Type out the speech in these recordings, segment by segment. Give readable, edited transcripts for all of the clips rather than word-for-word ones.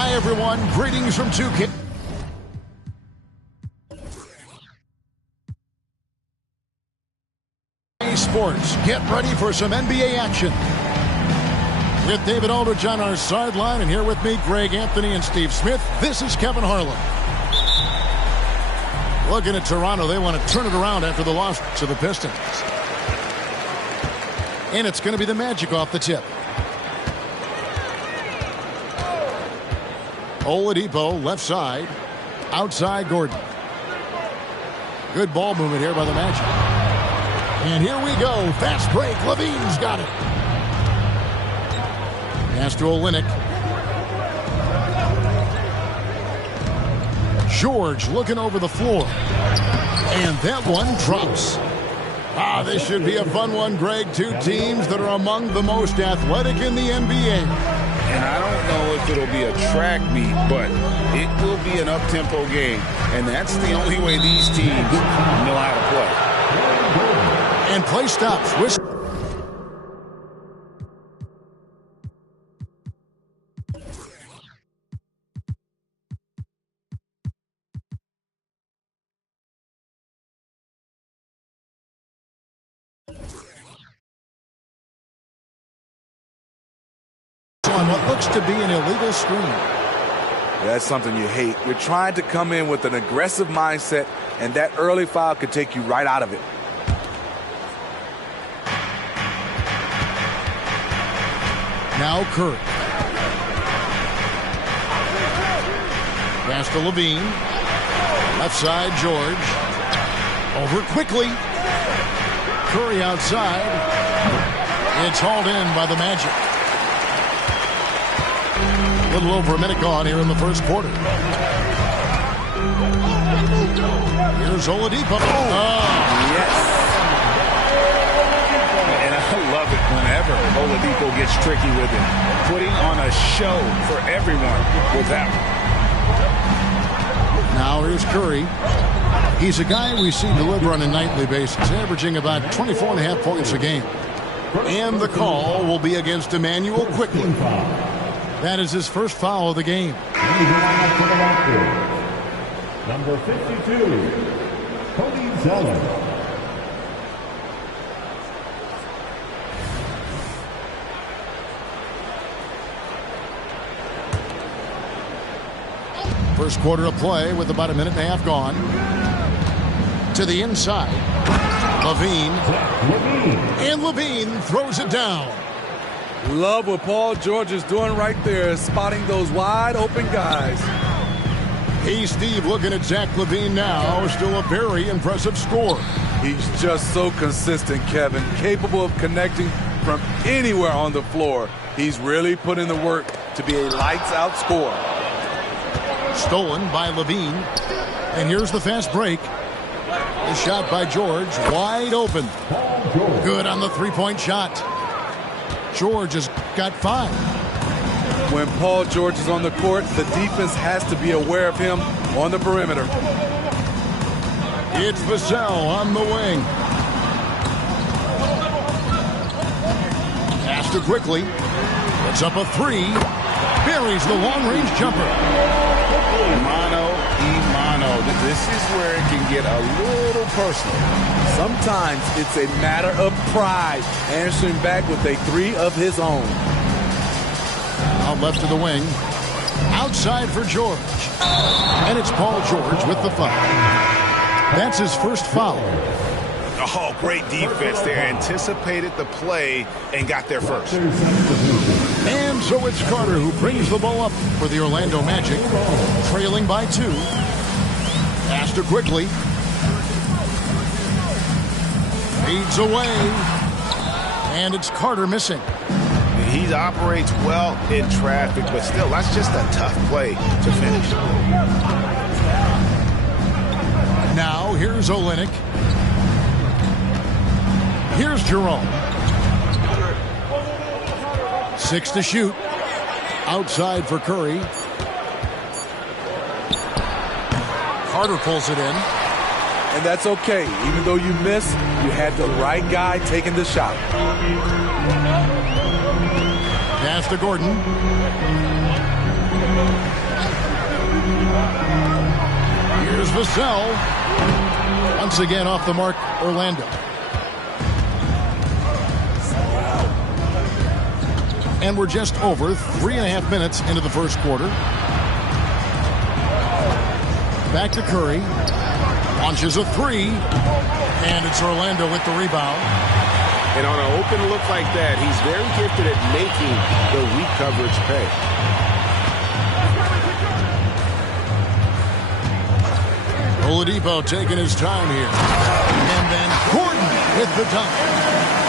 Hi, everyone. Greetings from 2K. Sports. Get ready for some NBA action. With David Aldridge on our sideline, and here with me, Greg Anthony and Steve Smith, this is Kevin Harlan. Looking at Toronto, they want to turn it around after the loss to the Pistons. And it's going to be the Magic off the tip. Oladipo, left side. Outside, Gordon. Good ball movement here by the Magic. And here we go. Fast break. Levine's got it. Pass to Olynyk. George looking over the floor. And that one drops. This should be a fun one, Greg. Two teams that are among the most athletic in the NBA. And I don't know if it'll be a track meet, but it will be an up-tempo game. And that's the only way these teams know how to play. And play stops. On what looks to be an illegal screen. That's something you hate. You're trying to come in with an aggressive mindset, and that early foul could take you right out of it. Now Curry. Pass to Levine. Left side, George. Over quickly. Curry outside. It's hauled in by the Magic. A little over a minute gone here in the first quarter. Here's Oladipo. Yes. And I love it whenever Oladipo gets tricky with it. Putting on a show for everyone with that one. Now here's Curry. He's a guy we see deliver on a nightly basis, averaging about 24.5 points a game. And the call will be against Emmanuel Quickly. That is his first foul of the game. Number 52, Cody Zeller. First quarter of play with about a minute and a half gone. To the inside. Levine. And Levine throws it down. Love what Paul George is doing right there, spotting those wide open guys. Hey, Steve, looking at Zach LaVine now, still a very impressive score. He's just so consistent, Kevin, capable of connecting from anywhere on the floor. He's really put in the work to be a lights-out scorer. Stolen by LaVine. And here's the fast break. The shot by George, wide open. Good on the three-point shot. George has got 5. When Paul George is on the court, the defense has to be aware of him on the perimeter. It's Vassell on the wing. Pass to Quickly. Puts up a 3. Buries the long-range jumper. Mano y mano. This is where it can get a little personal. Sometimes it's a matter of pride, answering back with a 3 of his own. Out left to the wing. Outside for George. And it's Paul George with the foul. That's his first foul. Oh, great defense there. Anticipated the play and got there first. And so it's Carter who brings the ball up for the Orlando Magic, trailing by 2. Pass to quickly. Feeds away. And it's Carter missing. He operates well in traffic, but still, that's just a tough play to finish. Now, here's Olynyk. Here's Jerome. 6 to shoot. Outside for Curry. Carter pulls it in. And that's okay. Even though you miss, you had the right guy taking the shot. Pass to Gordon. Here's Vassell. Once again off the mark, Orlando. And we're just over 3.5 minutes into the first quarter. Back to Curry. Launches a 3. And it's Orlando with the rebound. And on an open look like that, he's very gifted at making the weak coverage pay. Oladipo taking his time here. And then Gordon with the dunk.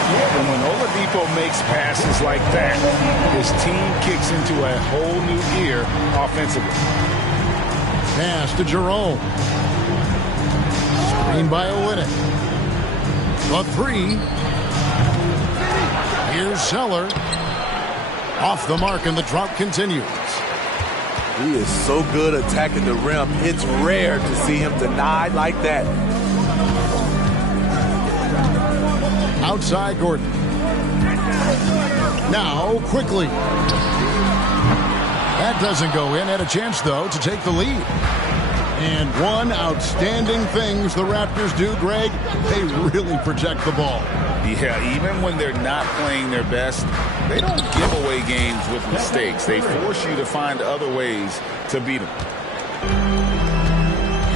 And when Oladipo makes passes like that, his team kicks into a whole new gear offensively. Pass to Jerome. Screen by Olynyk. The 3. Here's Zeller. Off the mark, and the drought continues. He is so good attacking the rim. It's rare to see him denied like that. Outside Gordon. Now, quickly. That doesn't go in. Had a chance, though, to take the lead. And one outstanding things the Raptors do, Greg, they really protect the ball. Yeah, even when they're not playing their best, they don't give away games with mistakes. They force you to find other ways to beat them.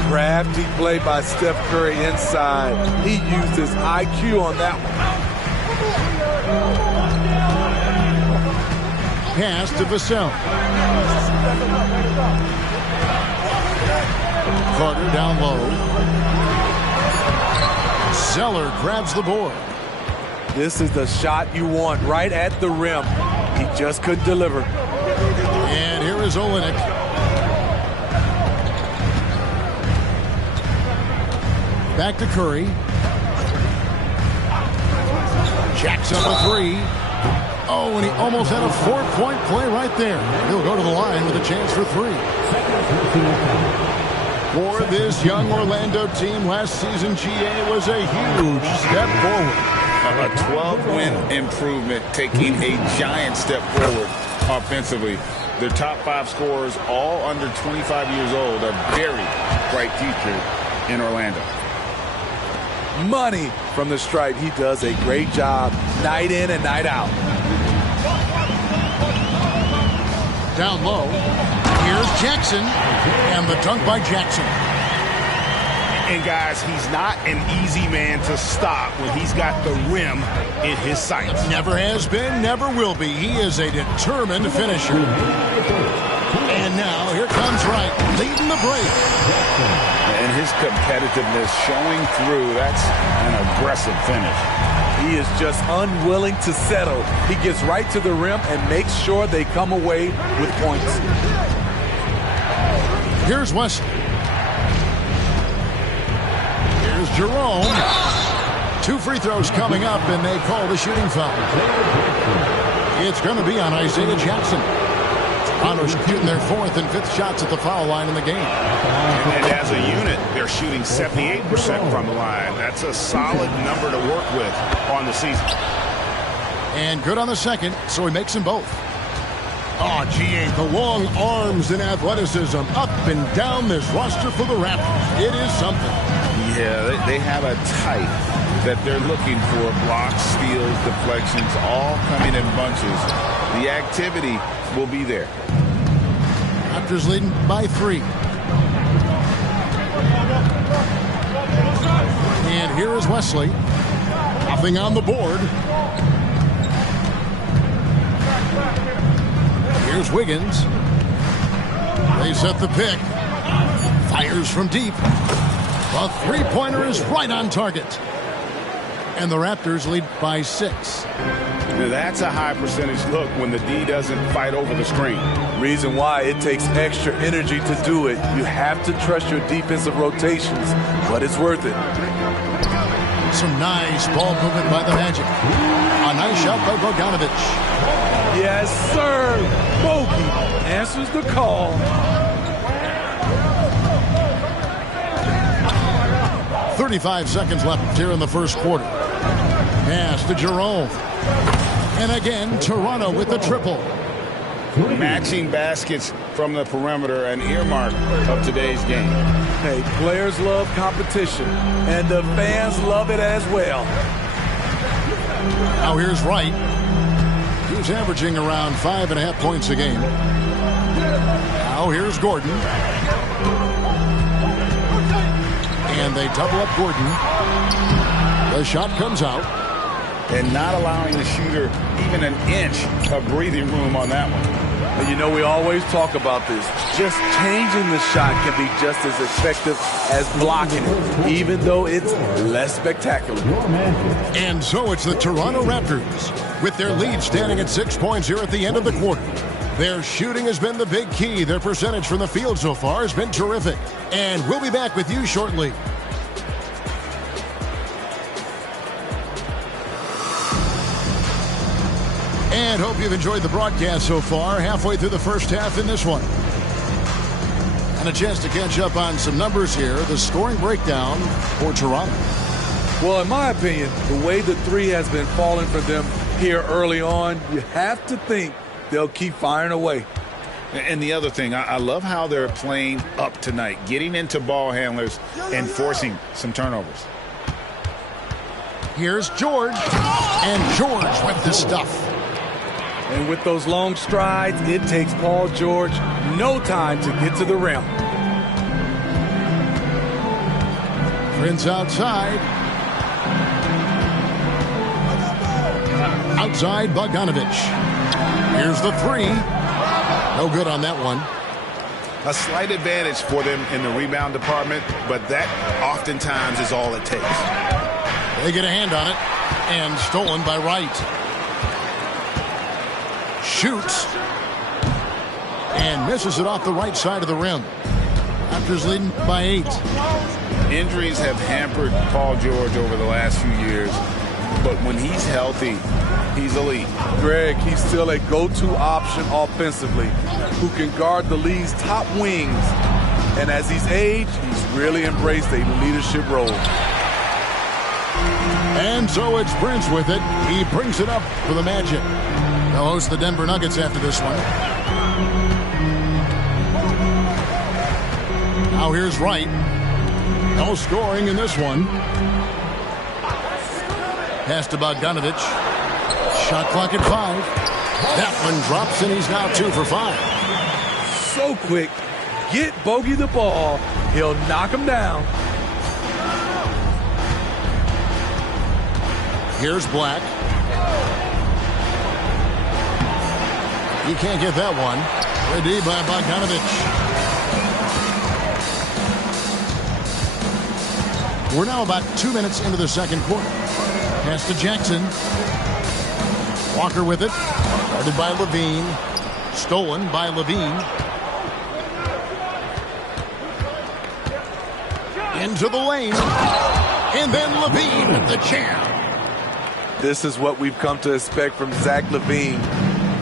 Crafty play by Steph Curry inside. He used his IQ on that one. Pass to Vassell. Carter down low. Zeller grabs the board. This is the shot you want right at the rim. He just couldn't deliver. And here is Olynyk. Back to Curry. Jacks up a 3. Oh, and he almost had a 4-point play right there. He'll go to the line with a chance for 3. For this young Orlando team, last season GA was a huge step forward. A 12-win improvement, taking a giant step forward offensively. Their top 5 scorers, all under 25 years old, a very bright future in Orlando. Money from the stripe. He does a great job night in and night out. Down low. Here's Jackson. And the dunk by Jackson. And guys, he's not an easy man to stop when he's got the rim in his sights. Never has been, never will be. He is a determined finisher. And now, here comes Wright, leading the break. And his competitiveness showing through. That's an aggressive finish. He is just unwilling to settle. He gets right to the rim and makes sure they come away with points. Here's Wesley. Here's Jerome. 2 free throws coming up, and they call the shooting foul. It's going to be on Isaiah Jackson. Toronto's shooting their 4th and 5th shots at the foul line in the game. And as a unit, they're shooting 78% from the line. That's a solid number to work with on the season. And good on the second, so he makes them both. Oh, GA, the long arms and athleticism up and down this roster for the Raptors. It is something. Yeah, they have a type that they're looking for. Blocks, steals, deflections, all coming in bunches. The activity will be there. Raptors leading by 3. And here is Wesley. Nothing on the board. Here's Wiggins. They set the pick. Fires from deep. The three-pointer is right on target. And the Raptors lead by 6. Now that's a high percentage look when the D doesn't fight over the screen. Reason why it takes extra energy to do it. You have to trust your defensive rotations, but it's worth it. Some nice ball movement by the Magic. A nice shot by Bogdanovic. Yes, sir. Bogey answers the call. .35 seconds left here in the first quarter. Pass to Jerome. And again, Toronto with the triple. Matching baskets from the perimeter, an earmark of today's game. Hey, players love competition, and the fans love it as well. Now here's Wright. He's averaging around 5.5 points a game. Now here's Gordon. And they double up Gordon. The shot comes out. And not allowing the shooter even an inch of breathing room on that one. And you know, we always talk about this. Just changing the shot can be just as effective as blocking it, even though it's less spectacular. And so it's the Toronto Raptors, with their lead standing at 6 points here at the end of the quarter. Their shooting has been the big key. Their percentage from the field so far has been terrific. And we'll be back with you shortly. And hope you've enjoyed the broadcast so far. Halfway through the first half in this one. And a chance to catch up on some numbers here. The scoring breakdown for Toronto. Well, in my opinion, the way the three has been falling for them here early on, you have to think they'll keep firing away. And the other thing, I love how they're playing up tonight, getting into ball handlers and forcing some turnovers. Here's George. And George with the stuff. And with those long strides, it takes Paul George no time to get to the rim. Prince outside. Outside Bogdanovic. Here's the three. No good on that one. A slight advantage for them in the rebound department, but that oftentimes is all it takes. They get a hand on it. And stolen by Wright. Shoots and misses it off the right side of the rim. Raptors leading by 8. Injuries have hampered Paul George over the last few years, but when he's healthy, he's elite. Greg, he's still a go-to option offensively who can guard the league's top wings. And as he's aged, he's really embraced a leadership role. And so it's Prince with it. He brings it up for the Magic. They'll host the Denver Nuggets after this one. Now here's Wright. No scoring in this one. Pass to Bogdanovic. Shot clock at 5. That one drops, and he's now 2 for 5. So quick. Get Bogey the ball. He'll knock him down. Here's Black. He can't get that one. Ready by Bogdanovic. We're now about 2 minutes into the second quarter. Pass to Jackson. Walker with it. Guarded by Levine. Stolen by Levine. Into the lane. And then Levine with the jam. This is what we've come to expect from Zach LaVine.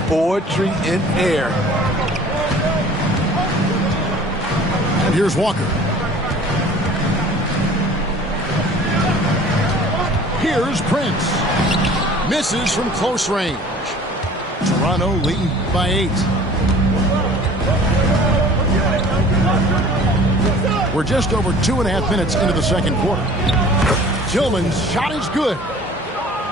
Poetry in air. And here's Walker. Here's Prince. Misses from close range. Toronto leading by 8. We're just over 2.5 minutes into the second quarter. Tillman's shot is good.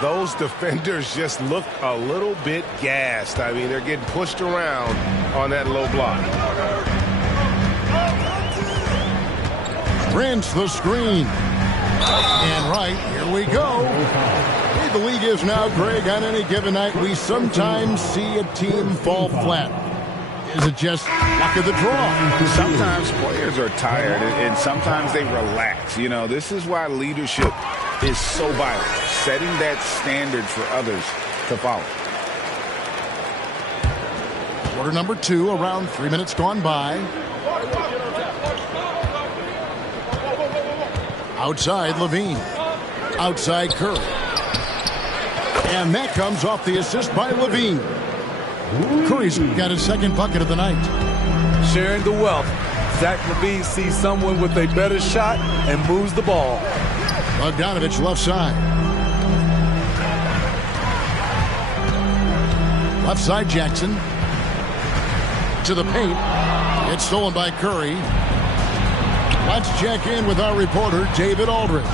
Those defenders just look a little bit gassed. I mean, they're getting pushed around on that low block. Prince the screen. And right, here we go. Hey, the league is now, Greg, on any given night, we sometimes see a team fall flat. Is it just luck of the draw? Sometimes players are tired, and sometimes they relax. You know, this is why leadership is so vital, setting that standard for others to follow. Quarter number 2, around 3 minutes gone by. Outside, Levine. Outside, Curry. And that comes off the assist by Levine. Curry's got his second bucket of the night. Sharing the wealth. Zach Levine sees someone with a better shot and moves the ball. Bogdanovich left side. Left side, Jackson. To the paint. It's stolen by Curry. Let's check in with our reporter, David Aldridge.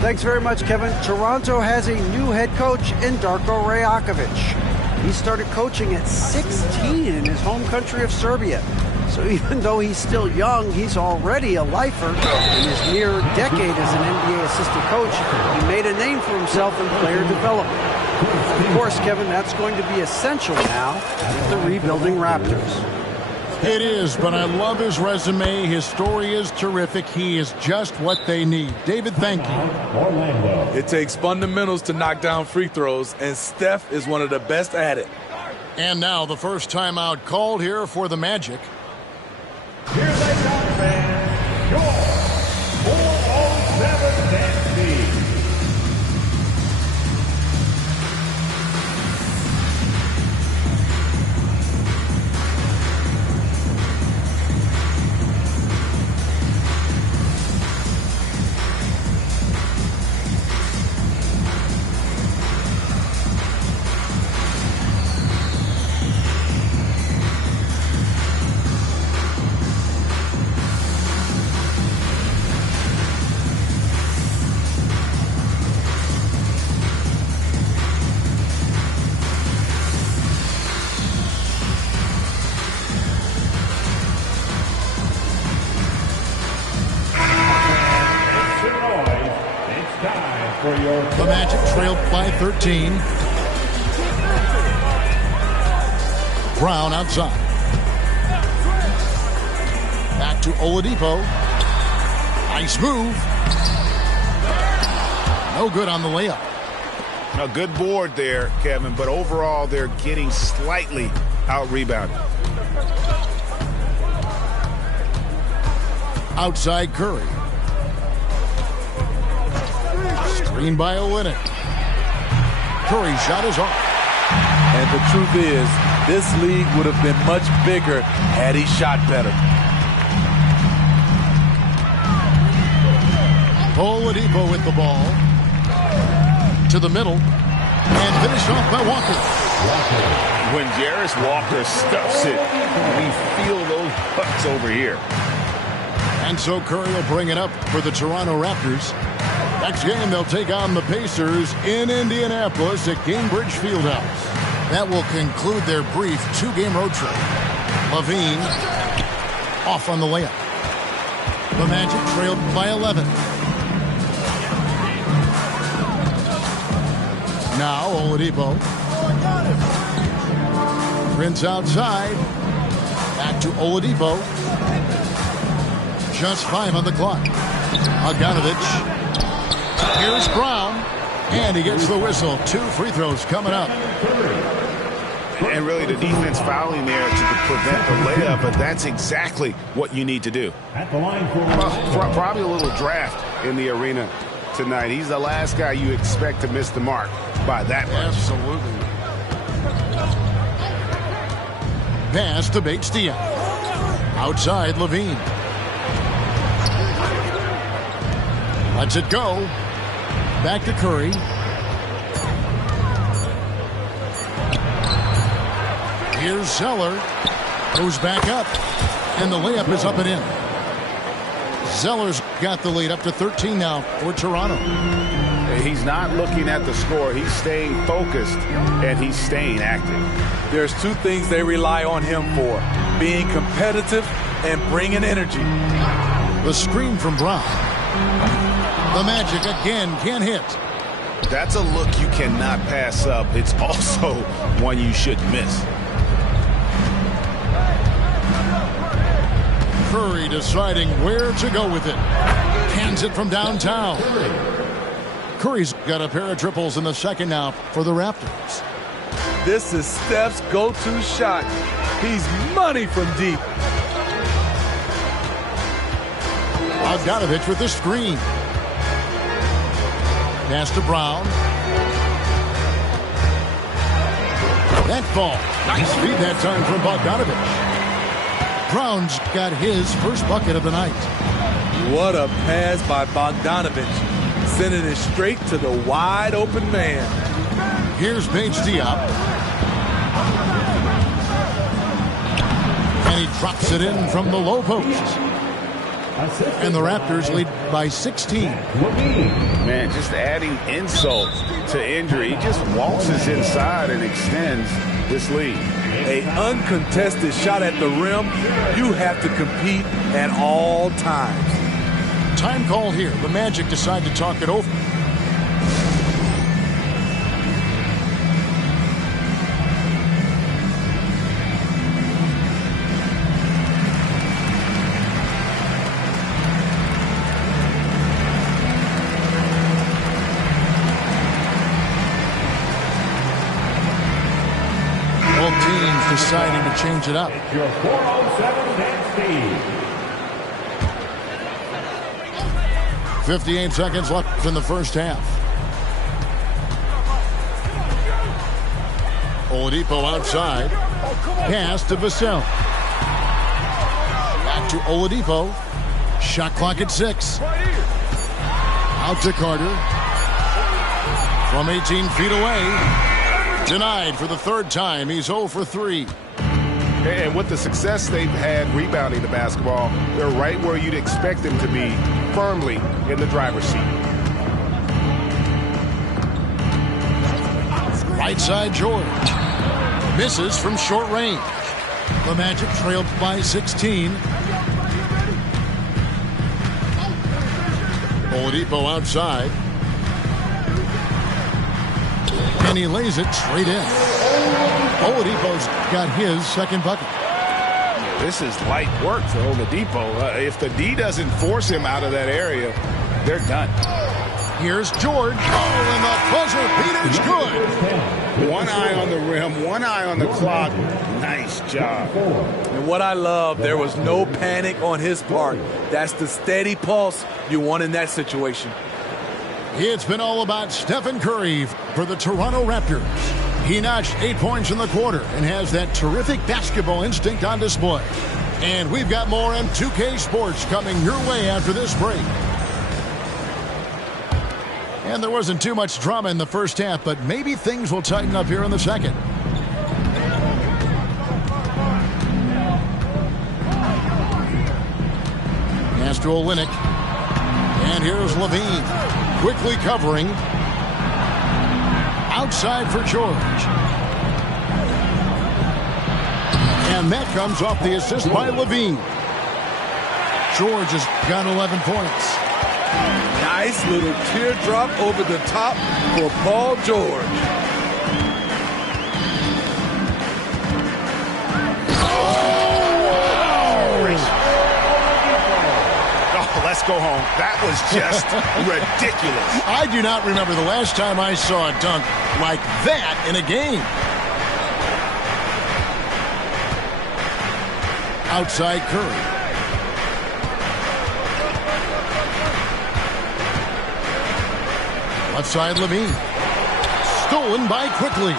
Thanks very much, Kevin. Toronto has a new head coach in Darko Rajakovic. He started coaching at 16 in his home country of Serbia. So even though he's still young, he's already a lifer. In his mere decade as an NBA assistant coach, he made a name for himself in player development. Of course, Kevin, that's going to be essential now with the rebuilding Raptors. It is, but I love his resume. His story is terrific. He is just what they need. David, thank you. It takes fundamentals to knock down free throws, and Steph is one of the best at it. And now the first timeout called here for the Magic. Here they come, fans. Your 407 dance team. The Magic trailed by 13. Brown outside. Back to Oladipo. Nice move. No good on the layup. A good board there, Kevin, but overall they're getting slightly out-rebounded. Outside Curry. Screen by Olynyk. Curry's shot is off. And the truth is, this league would have been much bigger had he shot better. Oladipo with the ball. To the middle. And finished off by Walker. When Jarris Walker stuffs it, we feel those bucks over here. And so Curry will bring it up for the Toronto Raptors. Next game, they'll take on the Pacers in Indianapolis at Gainbridge Fieldhouse. That will conclude their brief 2-game road trip. Levine off on the layup. The Magic trailed by 11. Now Oladipo. Prince outside. Back to Oladipo. Just 5 on the clock. Bogdanovich. Here's Brown. And he gets the whistle. 2 free throws coming up. And really the defense fouling there to prevent the layup, but that's exactly what you need to do. At the line for Probably a little draft in the arena tonight. He's the last guy you expect to miss the mark by that much. Absolutely. Pass to Bates-Diop. Outside Levine. Lets it go. Back to Curry. Here's Zeller. Goes back up. And the layup is up and in. Zeller's got the lead up to 13 now for Toronto. He's not looking at the score. He's staying focused, and he's staying active. There's 2 things they rely on him for: being competitive and bringing energy. The screen from Brown. The Magic again can't hit. That's a look you cannot pass up. It's also one you shouldn't miss. Curry deciding where to go with it. Cans it from downtown. Curry's got a pair of triples in the second now for the Raptors. This is Steph's go-to shot. He's money from deep. Bogdanovich with the screen. Pass to Brown. That ball. Nice feed that time from Bogdanovich. Brown's got his first bucket of the night. What a pass by Bogdanovich. Sending it straight to the wide open man. Here's Paige Diop. And he drops it in from the low post. And the Raptors lead by 16. Man, just adding insult to injury. He just waltzes inside and extends this lead. An uncontested shot at the rim. You have to compete at all times. Time call here. The Magic decide to talk it over. Both teams deciding to change it up. It's your 407 and Steve. 58 seconds left in the first half. Oladipo outside. Pass to Vassell. Back to Oladipo. Shot clock at 6. Out to Carter. From 18 feet away. Denied for the third time. He's 0 for 3. And with the success they've had rebounding the basketball, they're right where you'd expect them to be, firmly in the driver's seat. Right side George. Misses from short range. The Magic trailed by 16. Oladipo outside. And he lays it straight in. Oladipo's got his second bucket. This is light work for Oladipo. If the D doesn't force him out of that area, they're done. Here's George. Oh, and the buzzer beater's good. One eye on the rim, one eye on the clock. Nice job. And what I love, there was no panic on his part. That's the steady pulse you want in that situation. It's been all about Stephen Curry for the Toronto Raptors. He notched 8 points in the quarter and has that terrific basketball instinct on display. And we've got more M2K Sports coming your way after this break. And there wasn't too much drama in the first half, but maybe things will tighten up here in the second. Pass to Olynyk. And here's Levine. Quickly covering. Outside for George. And that comes off the assist by Levine. George has got 11 points. Nice little teardrop over the top for Paul George. Let's go home. That was just ridiculous. I do not remember the last time I saw a dunk like that in a game. Outside Curry. Left side Levine. Stolen by Quickly.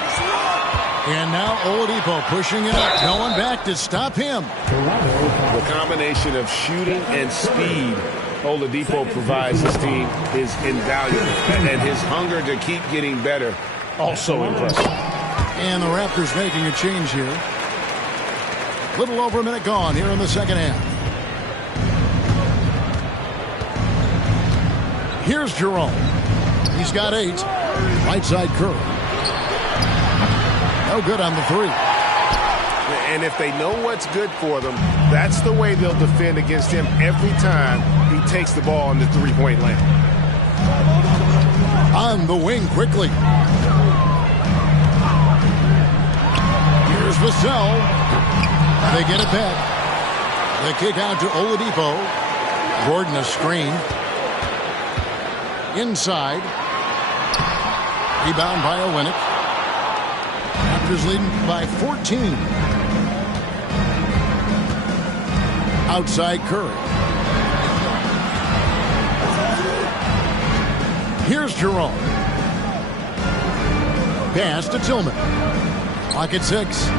And now Oladipo pushing it up. No one back to stop him. The combination of shooting and speed Oladipo provides his team is invaluable. And his hunger to keep getting better, also impressive. And the Raptors making a change here. Little over a minute gone here in the second half. Here's Jerome. He's got 8. Right side Curry. No good on the 3. And if they know what's good for them, that's the way they'll defend against him every time he takes the ball in the three-point lane. On the wing quickly. Here's Vassell. They get it back. The kick out to Oladipo. Gordon a screen. Inside. Rebound by Olynyk. Raptors leading by 14. Outside Curry. Here's Jerome. Pass to Tillman. Clock at 6.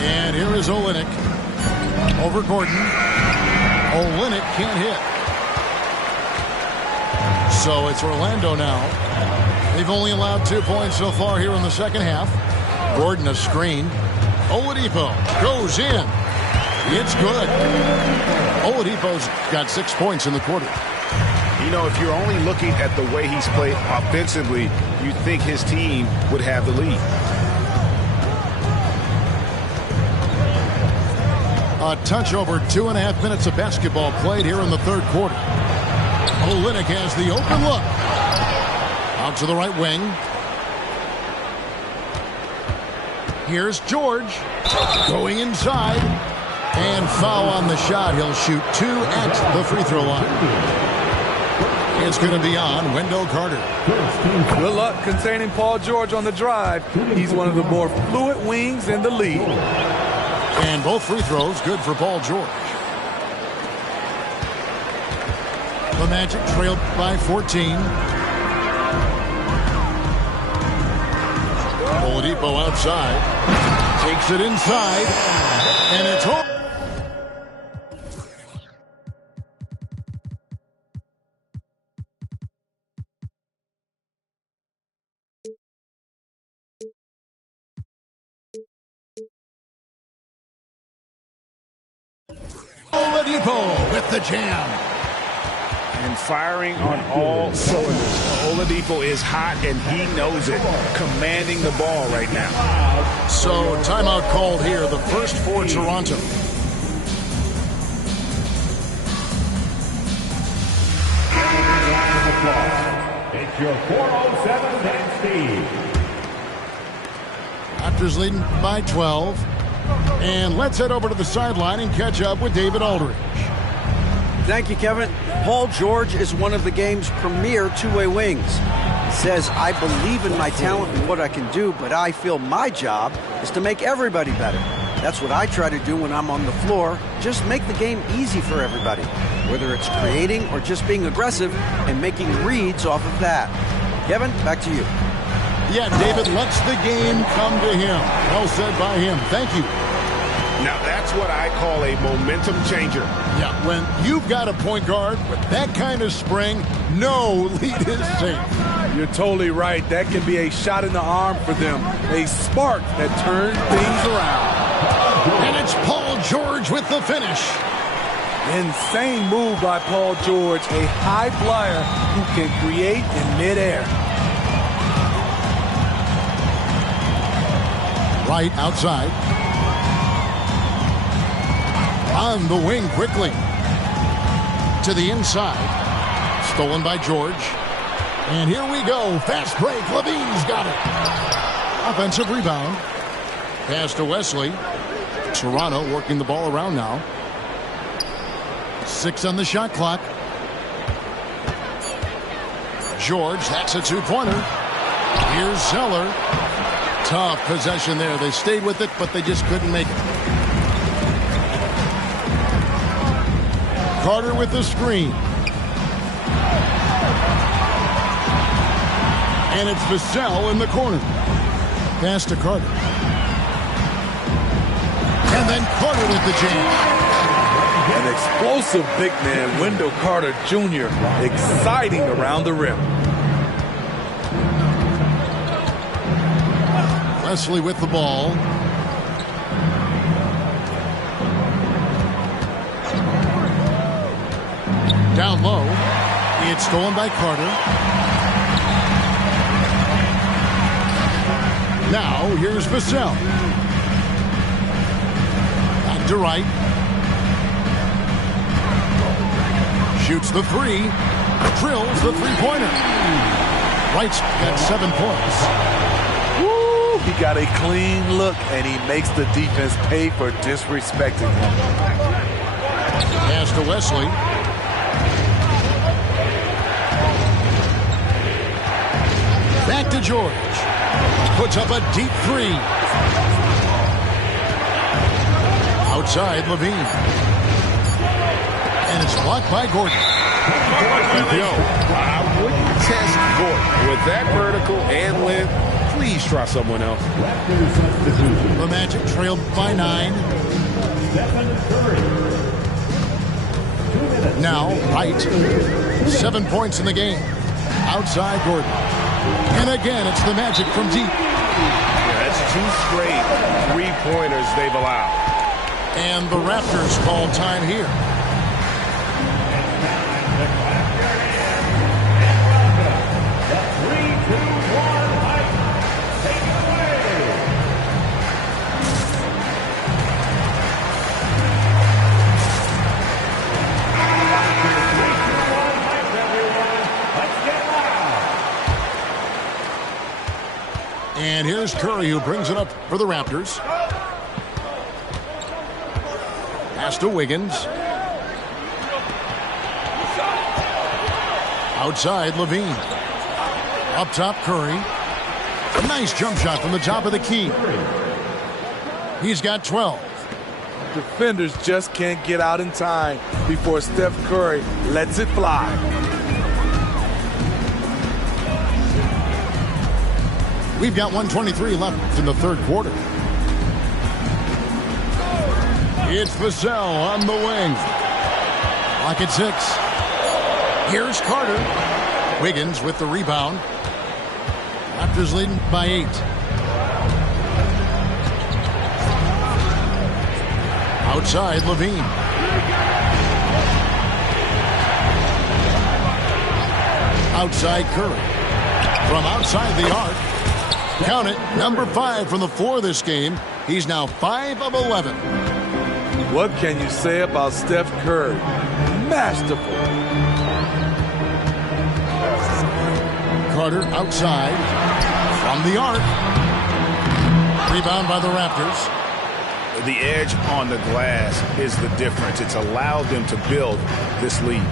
And here is Olynyk. Over Gordon. Olynyk can't hit. So it's Orlando now. They've only allowed 2 points so far here in the second half. Gordon a screen. Oladipo goes in. It's good. Oladipo's got 6 points in the quarter. You know, if you're only looking at the way he's played offensively, you'd think his team would have the lead. A touch over 2.5 minutes of basketball played here in the third quarter. Olynyk has the open look. Out to the right wing. Here's George. Going inside. And foul on the shot. He'll shoot 2 at the free throw line. It's going to be on Wendell Carter. Good luck containing Paul George on the drive. He's one of the more fluid wings in the league. And both free throws good for Paul George. The Magic trailed by 14. Oladipo outside. Takes it inside. And it's home. Oladipo with the jam. And firing on all cylinders. Oladipo is hot, and he knows it. Commanding the ball right now. So, timeout called here. The first for Toronto. It's your 407 and Steve. Raptors leading by 12. And let's head over to the sideline and catch up with David Aldridge. Thank you, Kevin. Paul George is one of the game's premier two-way wings. He says, I believe in my talent and what I can do, but I feel my job is to make everybody better. That's what I try to do when I'm on the floor. Just make the game easy for everybody, whether it's creating or just being aggressive and making reads off of that. Kevin, back to you. Yeah, David lets the game come to him. Well said by him. Thank you. Now, that's what I call a momentum changer. Yeah, when you've got a point guard with that kind of spring, no lead is safe. You're totally right. That can be a shot in the arm for them. A spark that turns things around. And it's Paul George with the finish. Insane move by Paul George, a high flyer who can create in midair. Right outside. On the wing quickly. To the inside. Stolen by George. And here we go. Fast break. Levine's got it. Offensive rebound. Pass to Wesley. Toronto working the ball around now. 6 on the shot clock. George, that's a two-pointer. Here's Zeller. Tough possession there. They stayed with it, but they just couldn't make it. Carter with the screen. And it's Vassell in the corner. Pass to Carter. And then Carter with the jam. An explosive big man, Wendell Carter Jr., exciting around the rim. Wesley with the ball. Down low. It's stolen by Carter. Now, here's Vassell. Back to right. Shoots the three. Drills the three-pointer. Wright's got 7 points. Woo! He got a clean look, and he makes the defense pay for disrespecting him. Pass to Wesley. Back to George. Puts up a deep three. Outside Levine. And it's blocked by Gordon. I wouldn't test Gordon. With that vertical and length, please try someone else. The Magic trailed by 9. Now, Wright. 7 points in the game. Outside Gordon. And again, it's the Magic from deep. Yeah, that's 2 straight three-pointers they've allowed. And the Raptors call time here. And here's Curry, who brings it up for the Raptors. Pass to Wiggins. Outside Levine. Up top Curry. Nice jump shot from the top of the key. He's got 12. Defenders just can't get out in time before Steph Curry lets it fly. We've got 1:23 left in the third quarter. It's Vassell on the wing. Lock at 6. Here's Carter. Wiggins with the rebound. Raptors leading by 8. Outside Levine. Outside Curry. From outside the arc. Count it, number 5 from the floor this game. He's now 5 of 11. What can you say about Steph Curry? Masterful. Carter outside. From the arc. Rebound by the Raptors. The edge on the glass is the difference. It's allowed them to build this lead.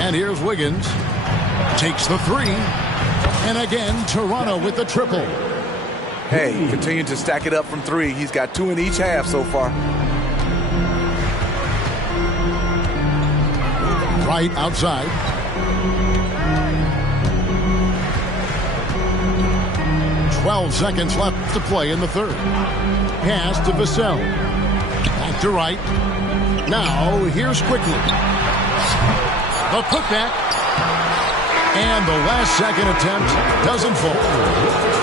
And here's Wiggins. Takes the 3. And again, Toronto with the triple. Hey, continue to stack it up from 3. He's got 2 in each half so far. Right outside. Twelve seconds left to play in the third. Pass to Vassell. Back to Wright. Now, here's Quickly. The putback. And the last second attempt doesn't fall.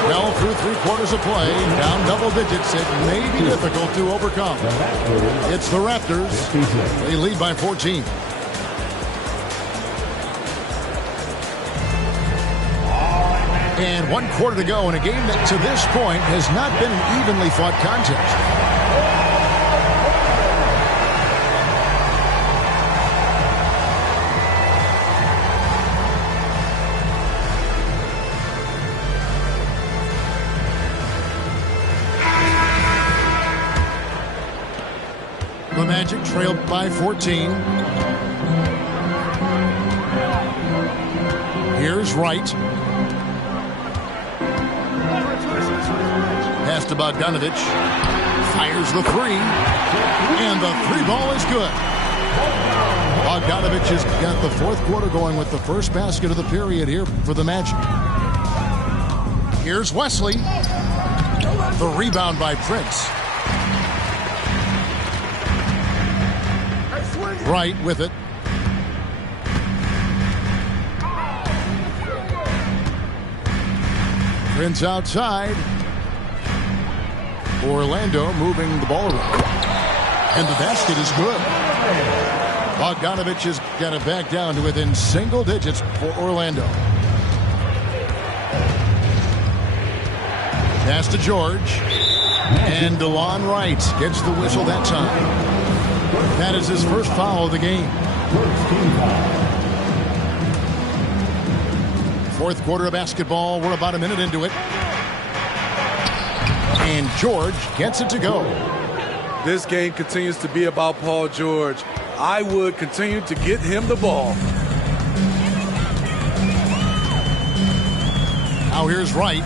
Well, through 3 quarters of play, down double digits, it may be difficult to overcome. It's the Raptors. They lead by 14. And 1 quarter to go in a game that to this point has not been an evenly fought contest. The Magic trailed by 14. Here's Wright. Pass to Bogdanovich. Fires the 3. And the 3 ball is good. Bogdanovich has got the 4th quarter going with the first basket of the period here for the Magic. Here's Wesley. The rebound by Prince. Wright with it. Prince outside. Orlando moving the ball around. And the basket is good. Bogdanovich has got it back down to within single digits for Orlando. Pass to George. And DeLon Wright gets the whistle that time. That is his first foul of the game. Fourth quarter of basketball. We're about a minute into it. And George gets it to go. This game continues to be about Paul George. I would continue to get him the ball. Now here's Wright.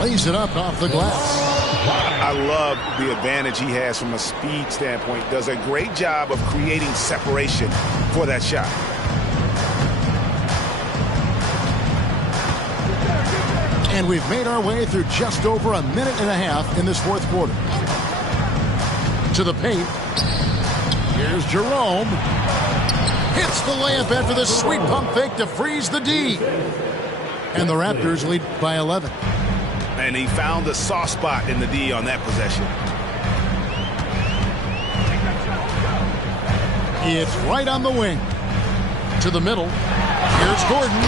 Lays it up off the glass. I love the advantage he has from a speed standpoint. Does a great job of creating separation for that shot. And we've made our way through just over a minute and a half in this fourth quarter. To the paint. Here's Jerome. Hits the layup after the sweet pump fake to freeze the D. And the Raptors lead by 11. And he found the soft spot in the D on that possession. It's right on the wing. To the middle. Here's Gordon.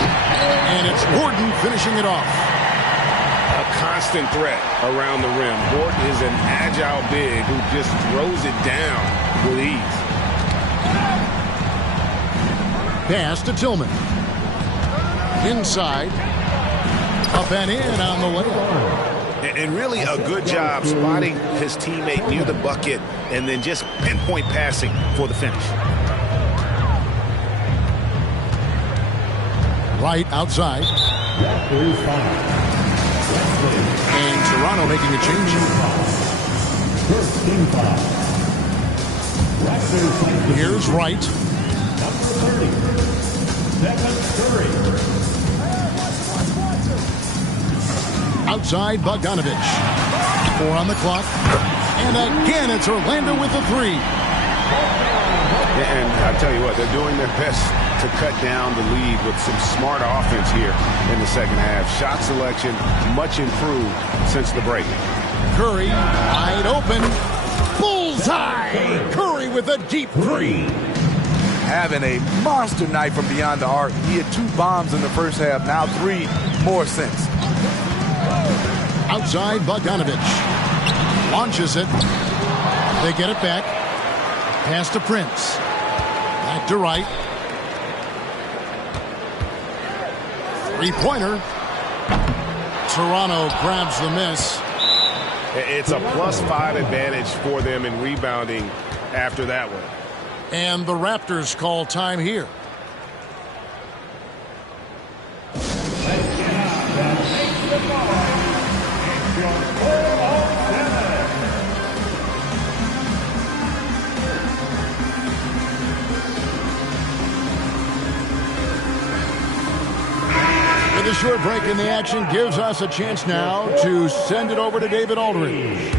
And it's Gordon finishing it off. A constant threat around the rim. Gordon is an agile big who just throws it down with ease. Pass to Tillman. Inside. Up and in on the layup. And really a good job spotting his teammate near the bucket and then just pinpoint passing for the finish. Right outside. And Toronto making a change. Here's Wright. Outside Bogdanovich. 4 on the clock. And again, it's Orlando with the 3. And I tell you what, they're doing their best to cut down the lead with some smart offense here in the second half. Shot selection much improved since the break. Curry wide open. Bullseye! Curry with a deep 3. Having a monster night from beyond the arc. He had 2 bombs in the first half, now 3 more since. Outside Bogdanovich. Launches it. They get it back. Pass to Prince. Back to Wright. 3-pointer. Toronto grabs the miss. It's a +5 advantage for them in rebounding after that one. And the Raptors call time here. The short break in the action gives us a chance now to send it over to David Aldridge.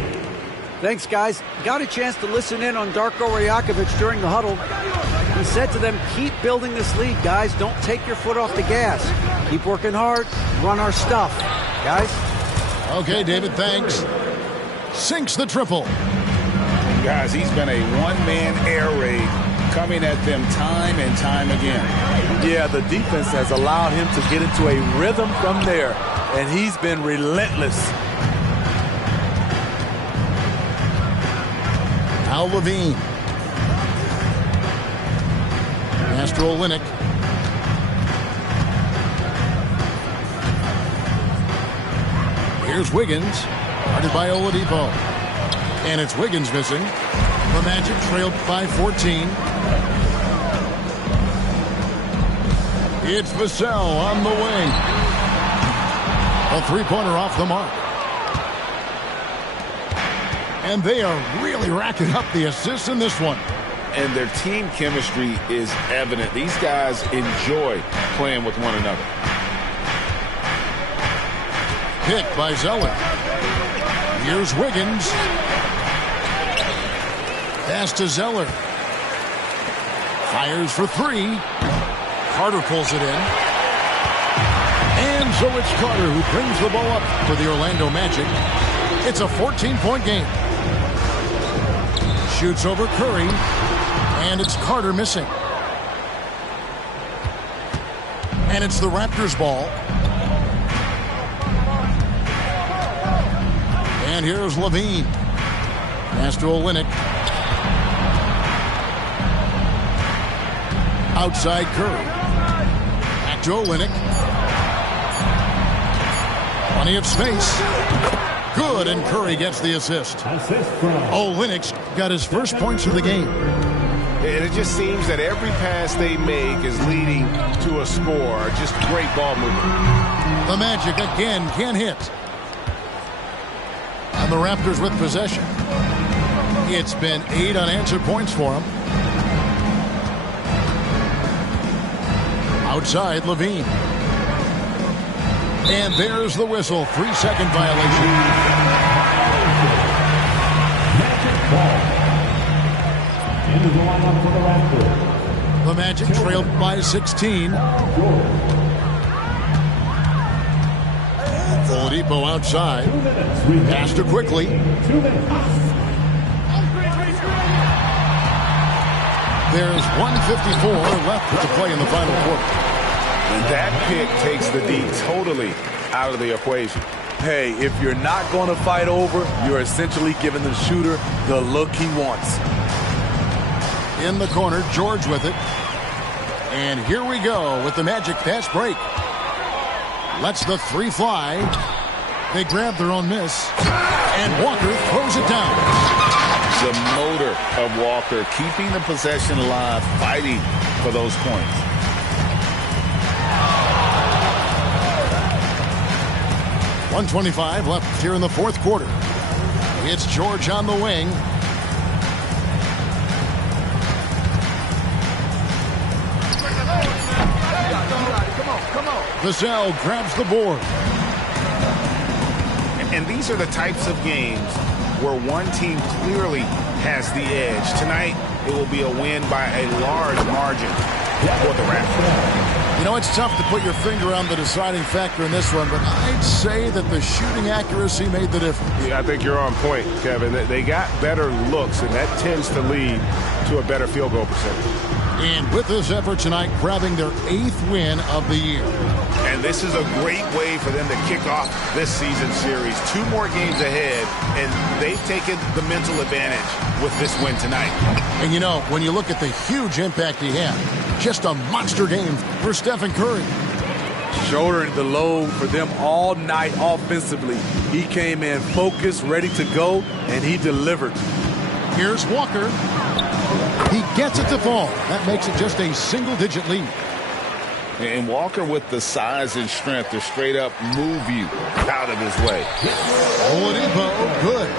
Thanks, guys. Got a chance to listen in on Darko Rajakovic during the huddle. He said to them, keep building this lead, guys. Don't take your foot off the gas. Keep working hard. Run our stuff. Guys? Okay, David, thanks. Sinks the triple. Guys, he's been a one-man air raid coming at them time and time again. Yeah, the defense has allowed him to get into a rhythm from there, and he's been relentless. Al Levine. Master Olynyk. Here's Wiggins. Guarded by Oladipo. And it's Wiggins missing. The Magic trailed by 14. It's Vassell on the wing. A 3-pointer off the mark. And they are really racking up the assists in this one. And their team chemistry is evident. These guys enjoy playing with one another. Pick by Zeller. Here's Wiggins. Pass to Zeller. Fires for 3. Carter pulls it in. And so it's Carter who brings the ball up for the Orlando Magic. It's a 14-point game. Shoots over Curry. And it's Carter missing. And it's the Raptors' ball. And here's Levine. Pass to Olynyk. Outside Curry. Back to Olynyk. Plenty of space. Good, and Curry gets the assist. Olynyk's got his first points of the game. And it just seems that every pass they make is leading to a score. Just great ball movement. The Magic again can't hit. And the Raptors with possession. It's been 8 unanswered points for them. Outside Levine. And there's the whistle. 3-second violation. Into the lineup for the Raptors. The Magic trailed by 16. Oladipo outside. Pass to quickly. 2 minutes. There's 1:54 left to play in the final quarter. And that pick takes the D totally out of the equation. Hey, if you're not going to fight over, you're essentially giving the shooter the look he wants. In the corner, George with it. And here we go with the Magic fast break. Lets the 3 fly. They grab their own miss. And Walker throws it down. The motor of Walker, keeping the possession alive, fighting for those points. .125 left here in the fourth quarter. It's George on the wing. Vassell grabs the board. And these are the types of games where one team clearly has the edge. Tonight, it will be a win by a large margin for the Raptors. You know, it's tough to put your finger on the deciding factor in this one, but I'd say that the shooting accuracy made the difference. Yeah, I think you're on point, Kevin. They got better looks, and that tends to lead to a better field goal percentage. And with this effort tonight, grabbing their 8th win of the year. And this is a great way for them to kick off this season series. 2 more games ahead, and they've taken the mental advantage with this win tonight. And you know, when you look at the huge impact he had, just a monster game for Stephen Curry. Shouldering the load for them all night offensively. He came in focused, ready to go, and he delivered. Here's Walker. He gets it to fall. That makes it just a single-digit lead. And Walker with the size and strength to straight up move you out of his way. Oladipo, good.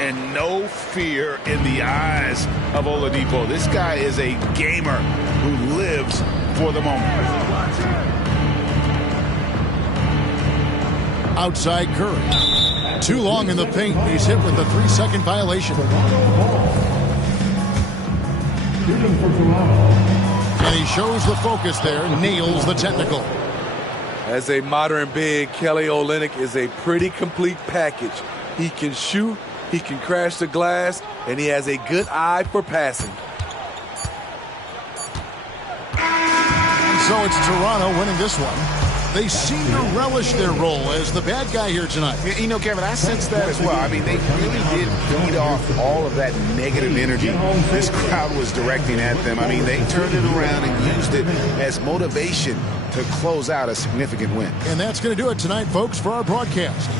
And no fear in the eyes of Oladipo. This guy is a gamer who lives for the moment. Outside Curry. Too long in the paint. He's hit with the 3-second violation. And he shows the focus there, nails the technical. As a modern big, Kelly Olynyk is a pretty complete package. He can shoot, he can crash the glass, and he has a good eye for passing. And so it's Toronto winning this one. They seem to relish their role as the bad guy here tonight. You know, Kevin, I sense that as well. I mean, they really did feed off all of that negative energy this crowd was directing at them. I mean, they turned it around and used it as motivation to close out a significant win. And that's going to do it tonight, folks, for our broadcast.